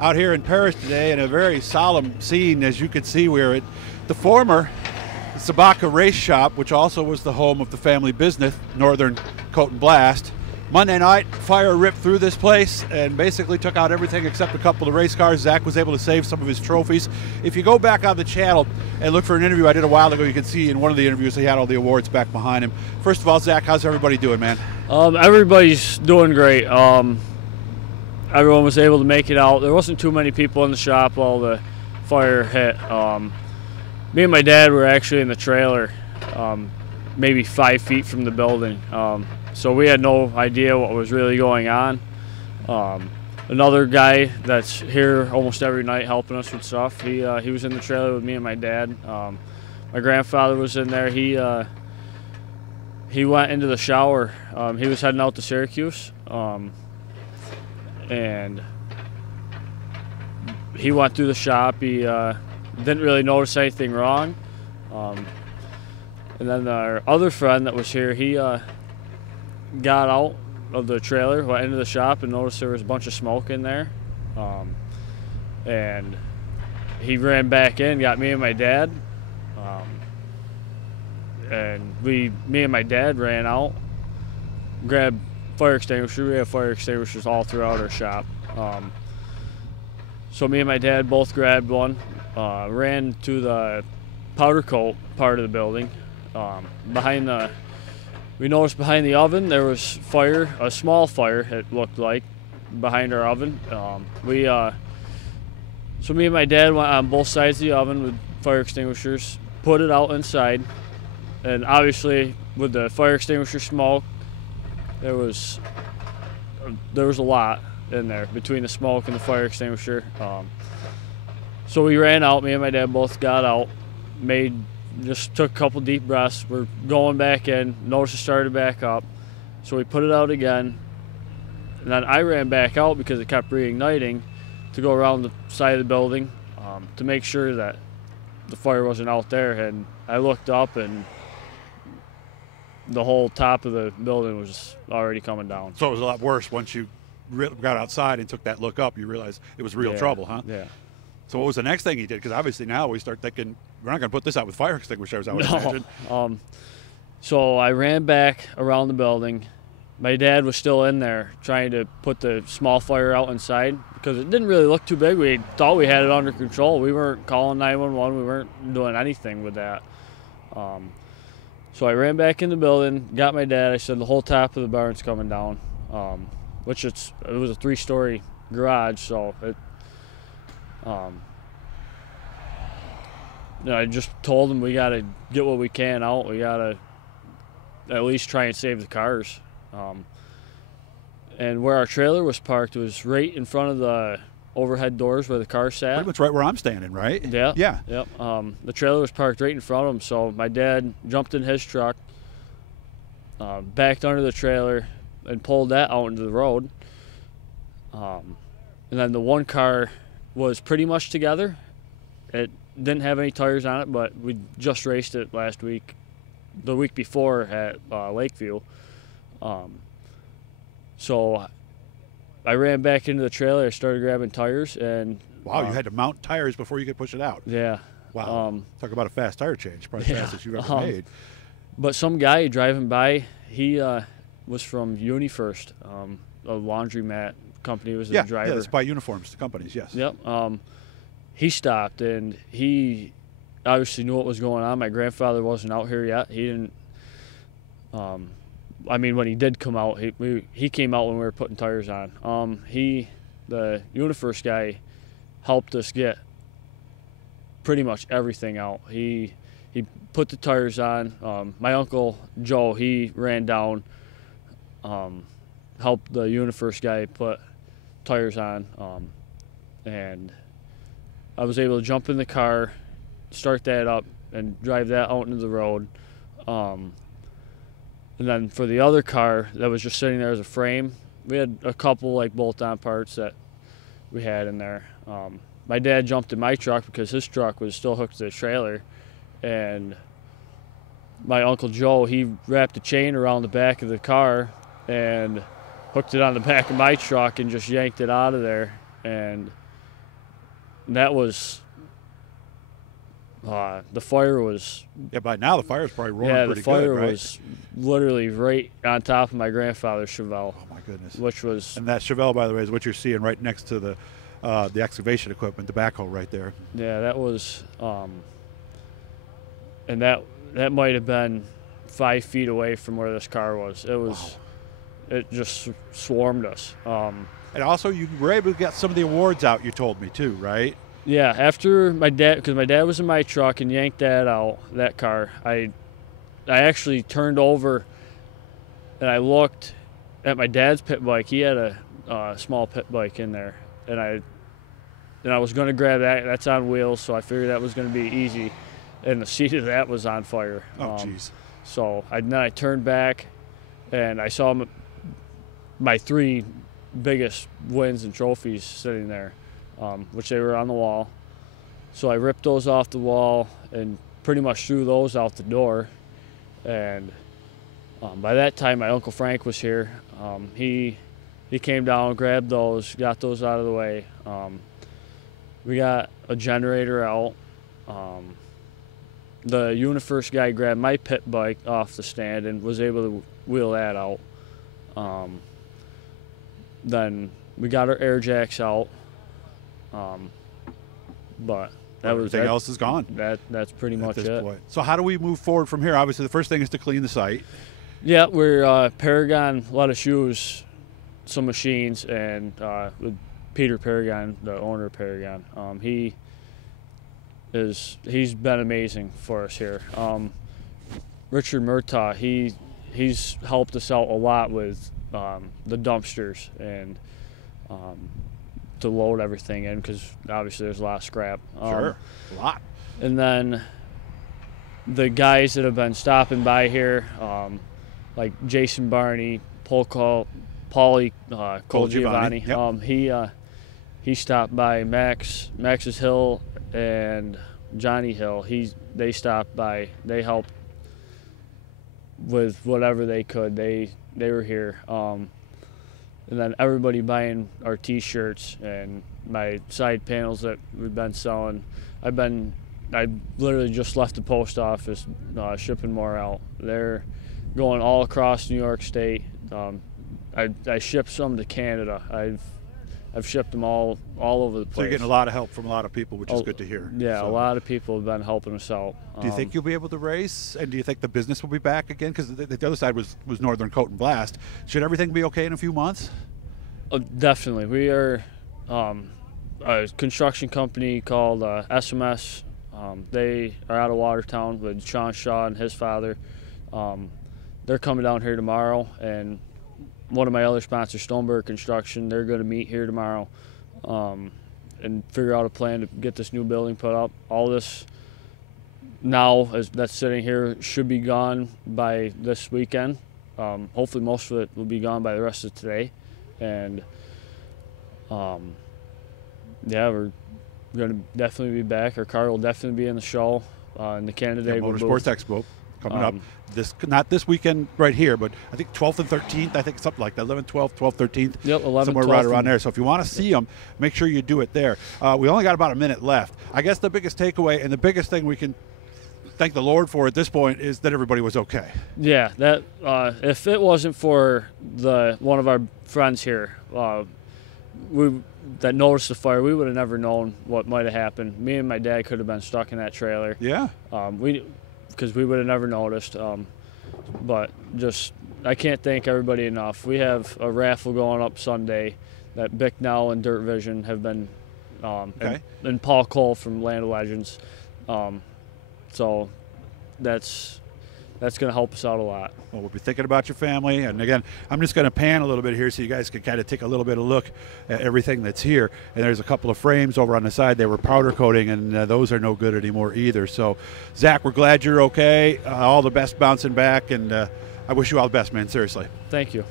out here in Paris today in a very solemn scene. As you can see, we're at the former Sobotka race shop, which also was the home of the family business, Northern Coat and Blast. Monday night, fire ripped through this place and basically took out everything except a couple of race cars. Zach was able to save some of his trophies. If you go back on the channel and look for an interview I did a while ago, you can see in one of the interviews he had all the awards back behind him. First of all, Zach, how's everybody doing, man? Everybody's doing great. Everyone was able to make it out. There wasn't too many people in the shop while the fire hit. Me and my dad were actually in the trailer, maybe 5 feet from the building. So we had no idea what was really going on. Another guy that's here almost every night helping us with stuff, he was in the trailer with me and my dad. My grandfather was in there. He went into the shower. He was heading out to Syracuse, and he went through the shop. He didn't really notice anything wrong. And then our other friend that was here, he got out of the trailer, went into the shop, and noticed there was a bunch of smoke in there. And he ran back in, got me and my dad. And me and my dad ran out, grabbed fire extinguishers. We have fire extinguishers all throughout our shop. So me and my dad both grabbed one, ran to the powder coat part of the building. We noticed behind the oven there was fire, a small fire it looked like, behind our oven. So me and my dad went on both sides of the oven with fire extinguishers, put it out inside, and obviously with the fire extinguisher smoke, there was a lot in there between the smoke and the fire extinguisher. So we ran out, me and my dad both got out, just took a couple deep breaths. We're going back in, noticed it started back up. So we put it out again. And then I ran back out because it kept reigniting to go around the side of the building to make sure that the fire wasn't out there. And I looked up and the whole top of the building was already coming down. So it was a lot worse once you got outside and took that look up. You realized it was real trouble, huh? Yeah. So what was the next thing he did? Because obviously now we start thinking, we're not going to put this out with fire extinguishers, I would imagine. So I ran back around the building. My dad was still in there trying to put the small fire out inside because it didn't really look too big. We thought we had it under control. We weren't calling 911. We weren't doing anything with that. So I ran back in the building, got my dad. I said, the whole top of the barn's coming down, which it was a 3-story garage, so I just told him we got to get what we can out. We got to at least try and save the cars. And where our trailer was parked was right in front of the overhead doors where the car sat. Pretty much right where I'm standing, right? Yeah. Yeah. Yep. The trailer was parked right in front of him, so my dad jumped in his truck, backed under the trailer, and pulled that out into the road. And then the one car was pretty much together. It didn't have any tires on it, but we just raced it the week before at Lakeview. So I ran back into the trailer, I started grabbing tires, and wow, you had to mount tires before you could push it out. Yeah. Wow. Talk about a fast tire change, probably the fastest you've ever made. But some guy driving by, he was from UniFirst, a laundromat company, was the driver. Yeah, it's by uniforms, the companies, yes. Yep. He stopped, and he obviously knew what was going on. My grandfather wasn't out here yet. He didn't. I mean, when he did come out, he came out when we were putting tires on. The UniFirst guy, helped us get pretty much everything out. He put the tires on. My uncle Joe, he ran down, helped the UniFirst guy put tires on, and I was able to jump in the car, start that up, and drive that out into the road. And then for the other car that was just sitting there as a frame, we had a couple like bolt-on parts that we had in there. My dad jumped in my truck because his truck was still hooked to the trailer, and my Uncle Joe, he wrapped a chain around the back of the car and hooked it on the back of my truck and just yanked it out of there. And that was the fire was. Yeah, by now the fire's probably roaring Yeah, pretty the fire good, right? was literally right on top of my grandfather's Chevelle. Oh my goodness! Which was. And that Chevelle, by the way, is what you're seeing right next to the excavation equipment, the backhoe right there. Yeah, that was, and that might have been 5 feet away from where this car was. It was, wow. It just swarmed us. And also, you were able to get some of the awards out. You told me too, right? Yeah, after my dad, because my dad was in my truck and yanked that car. I actually turned over, and I looked at my dad's pit bike. He had a small pit bike in there, and I was going to grab that. That's on wheels, so I figured that was going to be easy. And the seat of that was on fire. Oh, jeez. So then I turned back, and I saw my 3 biggest wins and trophies sitting there, which they were on the wall. So I ripped those off the wall and pretty much threw those out the door. And by that time, my Uncle Frank was here. He came down, grabbed those, got those out of the way. We got a generator out. The UniFirst guy grabbed my pit bike off the stand and was able to wheel that out. Then we got our air jacks out. But everything else is gone. That's pretty much it. Point. So how do we move forward from here? Obviously, the first thing is to clean the site. Yeah, we're Paragon let us use some machines, and with Peter Paragon, the owner of Paragon, he's been amazing for us here. Richard Murtaugh, he's helped us out a lot with the dumpsters and to load everything in, because obviously there's a lot of scrap. Sure, a lot. And then the guys that have been stopping by here, like Jason Barney, Paulie Colgiovanni, yep. He stopped by. Max's Hill and Johnny Hill, they stopped by. They helped with whatever they could. They were here. And then everybody buying our T-shirts and my side panels that we've been selling. I literally just left the post office shipping more out. They're going all across New York State. I shipped some to Canada. I've shipped them all over the place. So you're getting a lot of help from a lot of people, which is good to hear. Yeah, so a lot of people have been helping us out. Do you think you'll be able to race? And do you think the business will be back again? Because the other side was Northern Coat and Blast. Should everything be okay in a few months? Definitely. We are a construction company called SMS. They are out of Watertown with Sean Shaw and his father. They're coming down here tomorrow, and one of my other sponsors, Stoneberg Construction, they're going to meet here tomorrow and figure out a plan to get this new building put up. All this now that's sitting here should be gone by this weekend. Hopefully most of it will be gone by the rest of today. And yeah, we're going to definitely be back. Our car will definitely be in the show in the Canada Day Motorsports Expo coming up. Not this weekend right here, but I think 12th and 13th, I think something like that, 11th, 12th, 12th, 13th. Yep, 11th, somewhere right around there. So if you want to see them, make sure you do it there. We only got about a minute left. I guess the biggest takeaway and the biggest thing we can thank the Lord for at this point is that everybody was okay. Yeah, that if it wasn't for one of our friends here that noticed the fire, we would have never known what might have happened. Me and my dad could have been stuck in that trailer. Yeah. Because we would have never noticed. But just, I can't thank everybody enough. We have a raffle going up Sunday that Bicknell and Dirt Vision have been, and Paul Cole from Land of Legends. So that's going to help us out a lot. Well, we'll be thinking about your family. And again, I'm just going to pan a little bit here so you guys can kind of take a little bit of look at everything that's here. And there's a couple of frames over on the side. They were powder coating, and those are no good anymore either. So, Zach, we're glad you're okay. All the best bouncing back, and I wish you all the best, man. Seriously. Thank you.